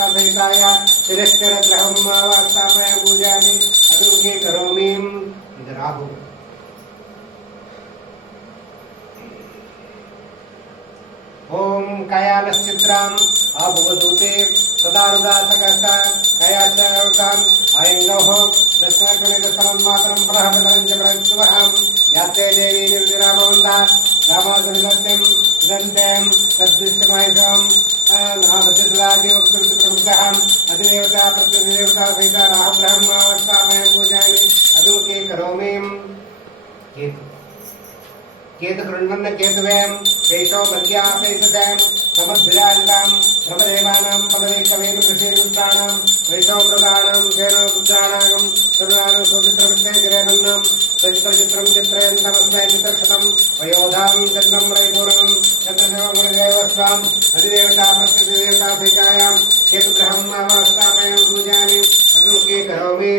सहिताय तिरस्करग्रहं स्थापय पूजामि अदुके करोमि राहु ओम कयालश्चित्राम अभुवदूते सदारुदासकसा कयाचावताम अयंगहो दशकमेतसमन्मातरं प्रहबलञ्च प्रत्युवहं याते देवी निर्विरामवन्दा रामासविदत्यं दन्तं तद्दृष्टमयसं नामद्राजे वक्तृप्रमुखः अधिदेवता प्रतिदेवता सहित राहुब्रह्मावस्थामय पूजामि अदुके करोमि केतु कृण्वन्न केतुवें पेशो मध्यापेशतें समद्विराजितां ब्रह्मदेवानां पदरेकवेन ऋषिरुद्राणां वैशो मृगाणां सेनो रुद्राणां सुराणां सुचित्रवृत्ते गिरेवन्नं सचित्रचित्रं चित्रयन्तमस्मै चित्रक्षतं वयोधां चन्द्रं रैपूर्वं चन्द्रदेवगुरुदेवस्वाम् अधिदेवता प्रत्यधिदेवता सहितायां केतुग्रहम् अवस्थापयामि पूजामि अदुके करोमि